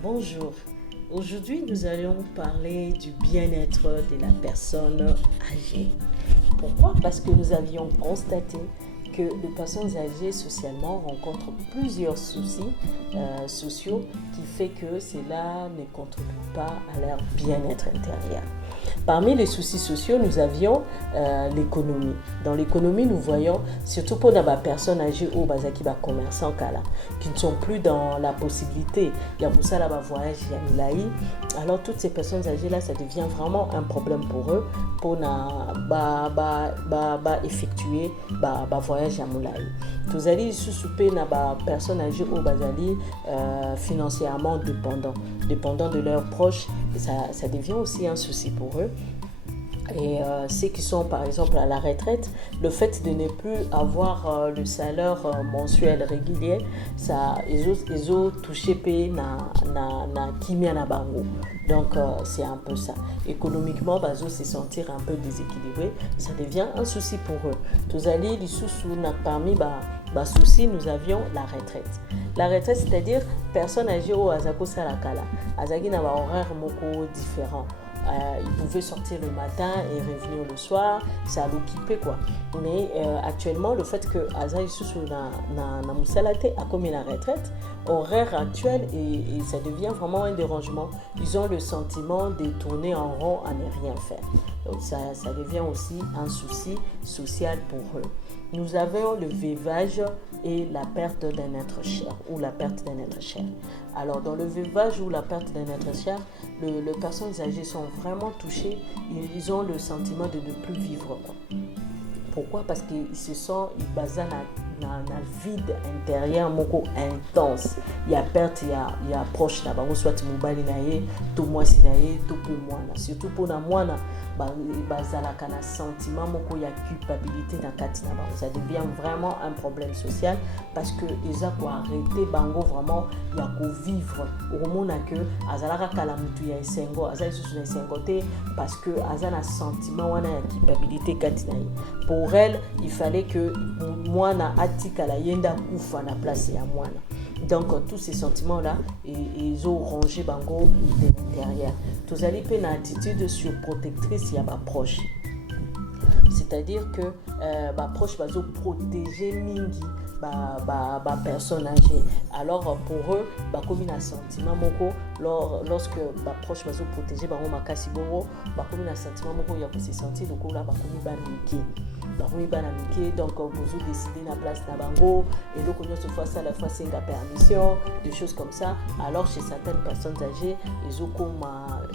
Bonjour, aujourd'hui nous allons parler du bien-être de la personne âgée. Pourquoi? Parce que nous avions constaté que les personnes âgées socialement rencontrent plusieurs soucis sociaux qui fait que cela ne contribue pas à leur bien-être intérieur. Parmi les soucis sociaux, nous avions l'économie. Dans l'économie, nous voyons, surtout pour les personnes âgées ou les commerçants qui ne sont plus dans la possibilité, il y a pour ça là voyage, il y a l'AI. Alors toutes ces personnes âgées là, ça devient vraiment un problème pour eux pour effectuer voyage à Moulaï. Vous allez souper na personnes âgées ou financièrement dépendants de leurs proches, ça devient aussi un souci pour eux. Et ceux qui sont par exemple à la retraite, le fait de ne plus avoir le salaire mensuel régulier, ça ils ont touché payé na kimia na bango. Donc c'est un peu ça. Économiquement, ils se sentir un peu déséquilibré, ça devient un souci pour eux. Tous allez les sous parmi souci, nous avions la retraite. La retraite, c'est-à-dire personne âgée au azako salakala, azagi na horaire moko différent. Il pouvait sortir le matin et revenir le soir, ça l'occupait quoi. Mais actuellement, le fait que Aza Isusu na musalate a commis la retraite, horaire actuel et ça devient vraiment un dérangement. Ils ont le sentiment de tourner en rond à ne rien faire. Donc ça devient aussi un souci social pour eux. Nous avons le veuvage et la perte d'un être cher ou la perte d'un être cher. Alors dans le veuvage ou la perte d'un être cher, les personnes âgées sont vraiment touchées, ils ont le sentiment de ne plus vivre quoi. Pourquoi? Parce qu'ils se sentent basés dans un vide intérieur moko intense. Il y a perte, il y a proche là, soit mobile naie, tout moi si naie, tout peu moi. Surtout pour la moi bazalaka na sentiment moko ya culpabilité na kati na bango. Ça devient vraiment un problème social parce que eza ko arrêter bango vraiment ya ko vivre. Hormona que azalaka kala mutu ya esengo, azali sous na esengo te parce que azana sentiment wana ya culpabilité kati na ye. Pour elle, il fallait que mwana atika la yenda kufa na place ya mwana. Donc tous ces sentiments là ils ont rongé bango de l'intérieur. Tous allez une attitude surprotectrice ya ba proche. C'est-à-dire que proche va protéger mingi personne âgée. Alors pour eux comme un sentiment moko lorsque proche va protéger bango makasi bongo comme un sentiment moko ya ko se sentir donc là comme baniki. Donc vous décidez la place na bango et donc on se fait ça la fois c'est la permission, des choses comme ça. Alors chez certaines personnes âgées ils ont comme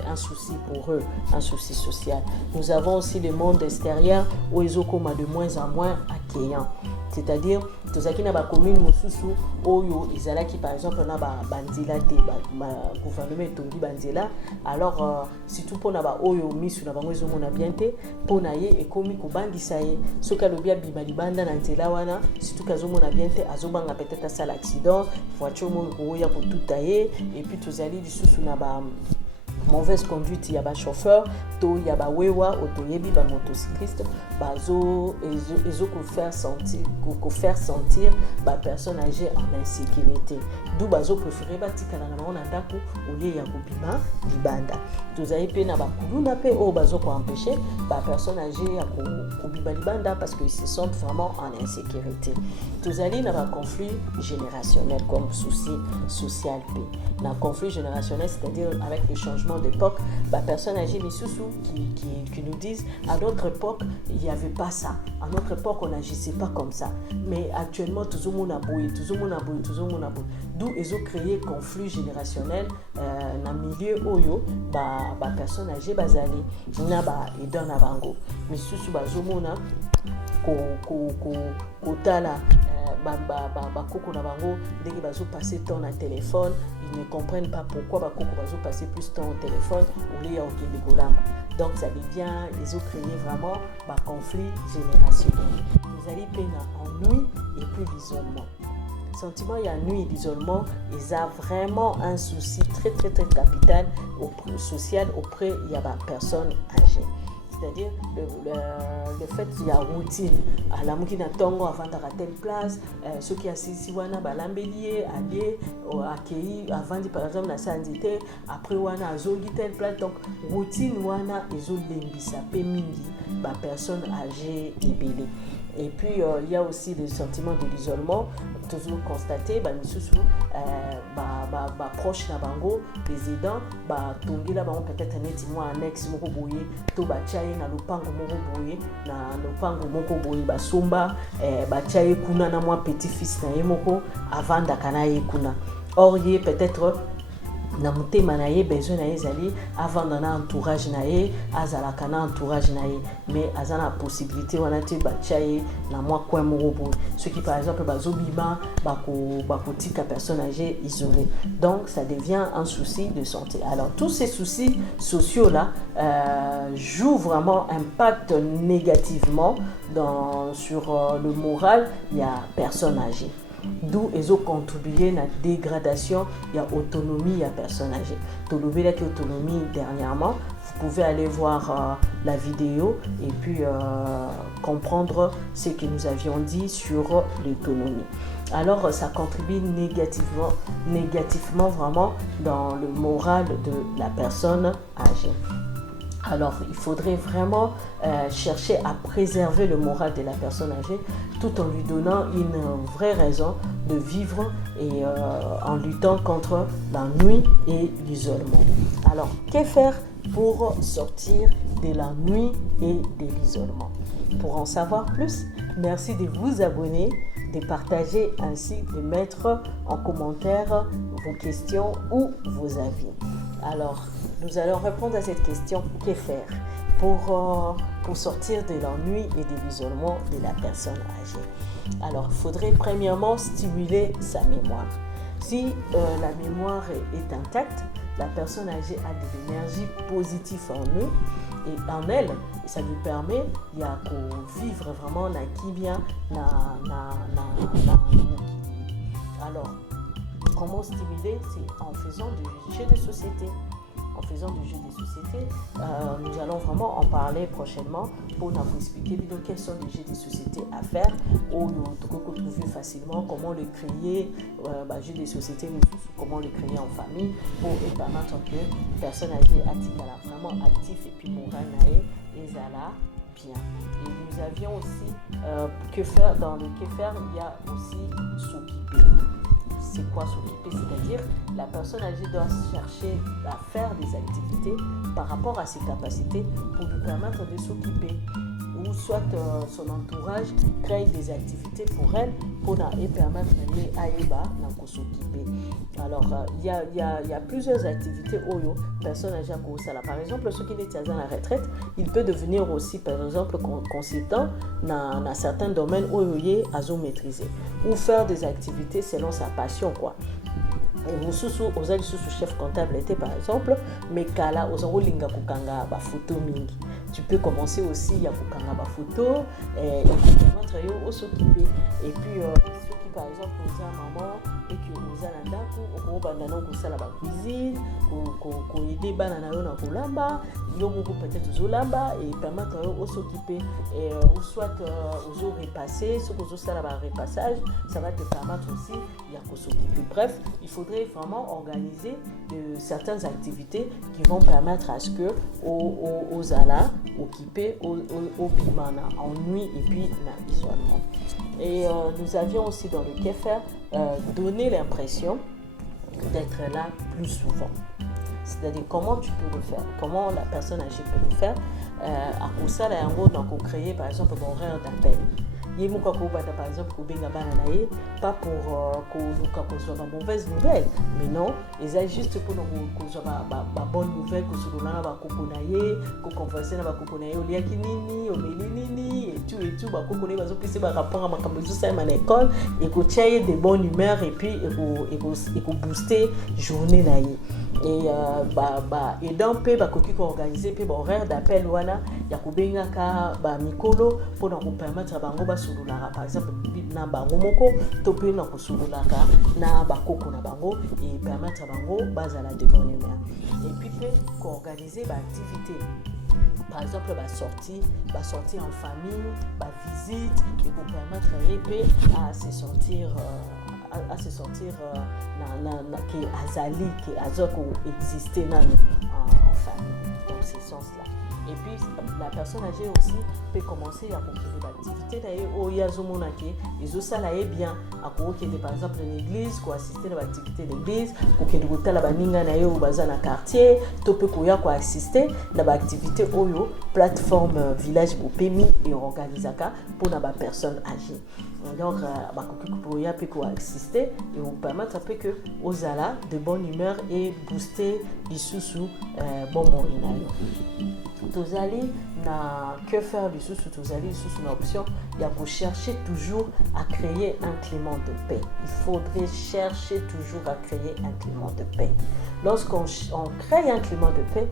un souci pour eux, un souci social. Nous avons aussi le monde extérieur où ils ont comme de moins en moins accueillant. C'est-à-dire tous ceux qui na ba commune mosusu oyo ezalaki par exemple na ba banzela te gouvernement tongi banzela alors surtout pour na ba oyo misu na bango ezomona bien te pour na ye ekomi ko bangisa ye soka lobia bima libanda na nzela wana surtout kazomona bien te azobanga peut-être ça l'accident voiture mo ko ya ko tutaye et puis tous allez lisusu na ba mauvaise conduite, il y a un chauffeur, il y a un wewa, autoyebi, un motocycliste, ils ont faire sentir la personne âgée en insécurité. D'où ils préféré batika na on atako au lieu ya kubima libanda. Tous avez pe na bakuluna pe o bazo ko empêcher la personne âgée ya kubima libanda parce qu'ils se sentent vraiment en insécurité. Tous allez na ba conflit générationnel comme souci social pe. Na conflit générationnel, c'est-à-dire avec le changement d'époque, personnes âgées qui nous disent à notre époque il n'y avait pas ça, à notre époque on n'agissait pas comme ça, mais actuellement tout le monde a bouillé, d'où ils ont créé conflit générationnel dans le milieu oyo personnes âgées bazali na et dans la bango mais sous bazomona kotala bakoko na bango dès qu'ils vont passer temps na téléphone, ils ne comprennent pas pourquoi bakoko vont passer plus de temps au téléphone au lieu de kolamba. Donc ça devient ils ont créé vraiment conflit générationnel. Vous allez peine ennui et puis l'isolement. Sentiment il y a nuit et l'isolement, ils ont vraiment un souci très capital social auprès il y a personnes âgées. c'est-à-dire le fait qu'il y a routine. À la moukina tongo avant à telle place, ceux qui assistent wana balambelier, aller accueillir avant par exemple la sandité, après wana azongi telle place. Donc routine wana ezolembisa pe mingi ba personne âgée et belé. Et puis il y a aussi le sentiment de l'isolement, toujours constaté, proche na bango, les aidants, tongi la bango peut-être un ex moko boye, to chaye na lupango moko boye, na lupango moko boye somba, chaye kuna na moi petit-fils na ye moko avant dakana ye kuna. Or ye peut-être na mutema na ye besoin na ye ezali avant na entourage na ye azalaka na entourage na ye mais azana possibilité wana te batia ye na mwa coin moko boye ceux qui par exemple bazobima bakotika personne âgée isolée. Donc ça devient un souci de santé. Alors tous ces soucis sociaux là jouent vraiment, impactent négativement sur le moral il y a personne âgée. D'où ils ont contribué à la dégradation, il y a autonomie, il y a personne âgée. Autonomie dernièrement, vous pouvez aller voir la vidéo et puis comprendre ce que nous avions dit sur l'autonomie. Alors ça contribue négativement vraiment dans le moral de la personne âgée. Alors, il faudrait vraiment chercher à préserver le moral de la personne âgée tout en lui donnant une vraie raison de vivre et en luttant contre l'ennui et l'isolement. Alors, que faire pour sortir de l'ennui et de l'isolement? Pour en savoir plus, merci de vous abonner, de partager ainsi de mettre en commentaire vos questions ou vos avis. Alors, nous allons répondre à cette question, que faire pour sortir de l'ennui et de l'isolement de la personne âgée? Alors, il faudrait premièrement stimuler sa mémoire. Si la mémoire est intacte, la personne âgée a de l'énergie positive en elle, et ça lui permet de vivre vraiment bien. Alors, comment stimuler? C'est en faisant du jeu de société. En faisant du jeu de société, nous allons vraiment en parler prochainement pour vous expliquer quels sont les jeux de société à faire ou trouver facilement comment le créer, jeu de société, comment le créer en famille pour permettre que les personnes âgées vraiment actives et puis morales et zala bien. Et nous avions aussi que faire. Dans le que faire, il y a aussi s'occuper. C'est quoi s'occuper? C'est-à-dire la personne âgée doit chercher à faire des activités par rapport à ses capacités pour lui permettre de s'occuper. Ou soit son entourage crée des activités pour elle pour permettre de s'occuper. Alors, il y a plusieurs activités où personne âgée a. Par exemple, ceux qui sont à la retraite, il peut devenir aussi, par exemple, consultant dans certains domaines où il a maîtrisé. Ou faire des activités selon sa passion, quoi. Aux chef comptable était par exemple, mais kala aux linga kukanga ba photo mingi. Tu peux commencer aussi à kukanga ba photo et permettre au s'occuper. Et puis ceux qui par exemple ont un maman et qui ont un ndaku au bandana ko sala ba cuisine, ko aider bana na yo na kolamba, yo moko peut-être zolamba et permettre au s'occuper ou soit aux repasser, ce que sala ba repassage, ça va te permettre aussi il y a ko s'occuper. Bref, il faudrait vraiment organiser certaines activités qui vont permettre à ce que aux ala occupés au bimana ennui et puis l'isolement. Et nous avions aussi dans le que faire donner l'impression d'être là plus souvent. C'est-à-dire comment tu peux le faire, comment la personne âgée peut le faire. À cause ça, on a créé par exemple un horaire d'appel. Il y a par exemple pas pour qu'on soit dans mauvaise nouvelle, mais non, ils ont juste pour qu'on soit bonne nouvelle, qu'on soit dans la coconaye, qu'on converse dans la coconaye, au liakinini, au mélinini, et tout, qu'on connaît par rapport à ma campagne à l'école, et qu'on tient des bonnes humeurs, et puis qu'on booster journée naïe. Et dans le pays, qu'on organise un horaire d'appel, il y a Kubenga ka mikolo pour nous permettre à bango basululaka par exemple na bango moko to pe na kusululaka na bakoko na bango et permettre à bango bazala de bonne humeur. Et puis organiser ba activité par exemple, sortir en famille, visite, et vous permettre à se sentir que azali, que azoko exister en famille, dans ce sens-là. Et puis, la personne âgée aussi peut commencer à proposer l'activité d'ailleurs au Yazomonake. Ils ont ça là bien. À quoi par exemple l'église, quoi assister à l'activité de l'église, pour que vous la baninga na yo bazan na quartier, to peut quoi assister à l'activité oyo plateforme village pour permis et organisaka pour la personne âgée. Donc, vous pouvez assister et vous permettre que aux ala de bonne humeur et booster les sous bon moment. Vous allez que faire les sous une option. Il y a pour chercher toujours à créer un climat de paix. Il faudrait chercher toujours à créer un climat de paix. Lorsqu'on crée un climat de paix,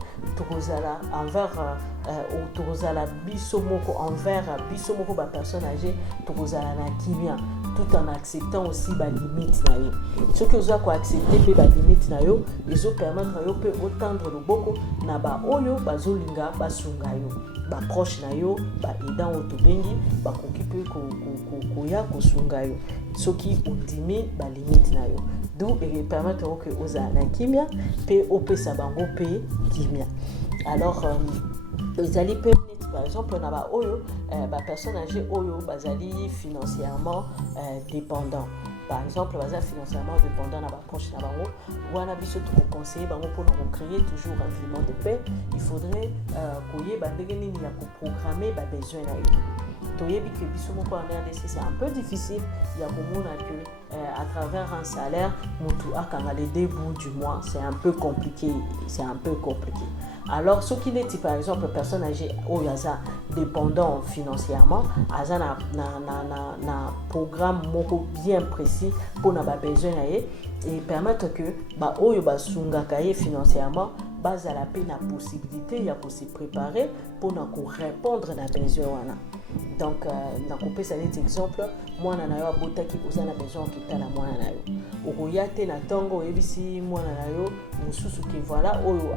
envers la personne âgée, tout en acceptant aussi les limites. Ce que vous avez accepté les limites, ils ont permis de tendre le boko na ba oyo bazolinga basungayo ba proche na yo ba aidant otobengi ba kokipe koya kosungayo soki ondimi ba limite na yo d'où et permettre que oza na kimia pe opesa bango pe kimia. Alors les alliés par exemple on a ba oyo ba personne âgée oyo bazali financièrement dépendant. Par exemple, financièrement dépendant de la proche de la banque, ou on a besoin de conseiller pour créer toujours un climat de paix. Il faudrait programmer les besoins. C'est un peu difficile. Il y a que à travers un salaire, quand les débuts du mois, c'est un peu compliqué. Alors, ce qui est par exemple personne âgée ou yaza dépendant financièrement, aza na programme bien précis pour na besoin et permettre que oyo basunga kaye financièrement base à la peine la possibilité il y a pour se préparer pour répondre à besoin wana. Donc na couper ça des exemples moi na yo abota ki ozana besoin qui na moi na yo okoyate na tongo ebisi moi na yo mususu ke voilà oyo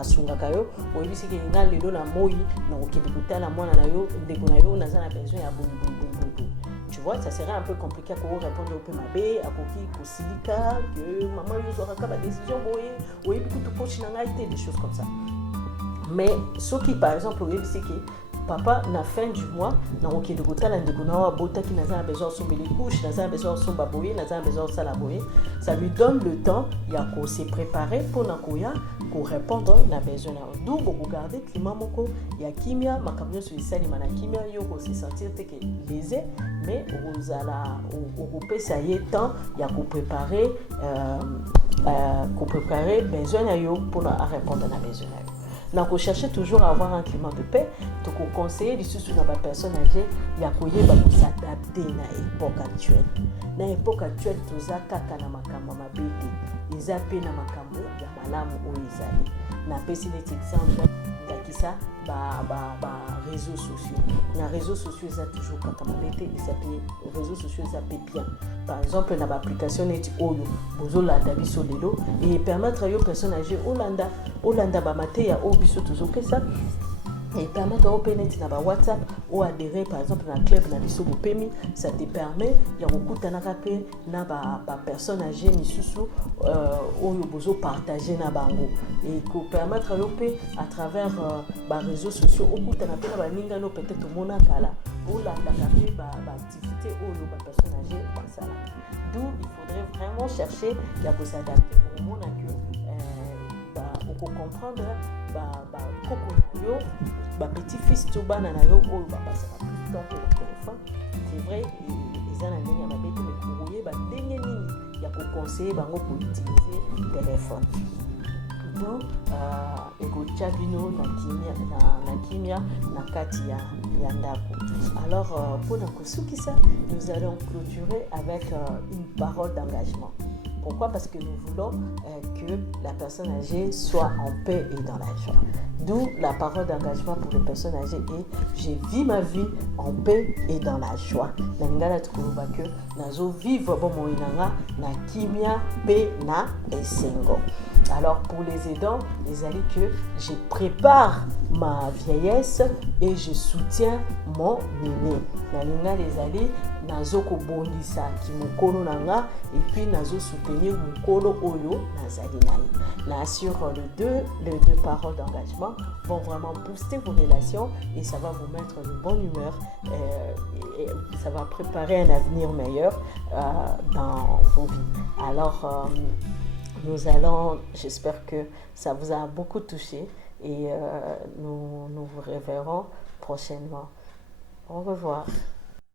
asunga kayo oyebisi ke nga lelo na moi na okende kutala moi na yo ndeko na yo nazana besoin ya bon. Tu vois, ça serait un peu compliqué pour répondre au PMAB, à Koki, Kosilika, que maman nous aura pas de décision, oui, tout poche des choses comme ça. Mais ce qui, par exemple, oui, c'est que papa, na fin du mois, na ok de côté la ndekona bota qui n'a besoin de sommer les couches, n'a besoin de sommer baboyer, n'a besoin de salaboyer. Ça lui donne le temps, il y a qu'on s'est préparé pour nakoya pour répondre à besoin. Donc vous regardez climat moko, il y a kimia, ma camion sur les salles, il y a kimia, il y a se sentir que lésé, mais vous allez au ça y est temps, il y a qu'on préparer besoin pour répondre à besoin. Donc, on cherche toujours à avoir un climat de paix. Donc, on conseille les sous la personne âgée, il y a pour s'adapter à l'époque actuelle. Dans l'époque actuelle, tout ça, kaka na makambo mabete. Ils appellent na makambo ya malamu ou ils allaient. Na pesi des exemples ça réseaux sociaux. Les réseaux sociaux ça toujours quand on mabete, ils s'appellent réseaux sociaux ça peut bien. Par exemple, dans l'application net Oyo, bozola dabiso lelo et permettre aux personnes âgées Hollanda ba maté ya obiso toujours que ça. Et permettre au pénétrer dans WhatsApp ou adhérer par exemple dans le club dans biso bopemi, ça te permet il y a beaucoup de rappeler na ba personne âgée misusu oyo bozo partager na bango et ko permettre à travers réseaux sociaux beaucoup de rappeler ba ninga no peut-être mona kala ou la activité oyo ba personne âgée ça là. D'où il faudrait vraiment chercher la pour s'adapter pour monde que pour comprendre petit-fils tout banana yo oyo bapasa plus temps que le téléphone. C'est vrai ils ont un lien avec mais courrier ndenge nini ya ko conseiller bango pour utiliser téléphone. Donc ekotia bino na kimia na kati ya ndako. Alors pour nakosukisa nous allons clôturer avec une parole d'engagement. Pourquoi? Parce que nous voulons que la personne âgée soit en paix et dans la joie. D'où la parole d'engagement pour les personnes âgées et j'ai vu ma vie en paix et dans la joie. Nalingala tukuluba que nazo vivre bon moinanga na kimia pe na esengo. Alors pour les aidants, les alliés que je prépare ma vieillesse et je soutiens mon aîné. Nalinga les alliés nazo ko bondisa ki mokolo nanga et puis nazo soutenir mokolo oyo nazali naï. Sur les deux paroles d'engagement vont vraiment booster vos relations et ça va vous mettre de bonne humeur et ça va préparer un avenir meilleur dans vos vies. Alors nous allons, j'espère que ça vous a beaucoup touché et nous vous reverrons prochainement. Au revoir.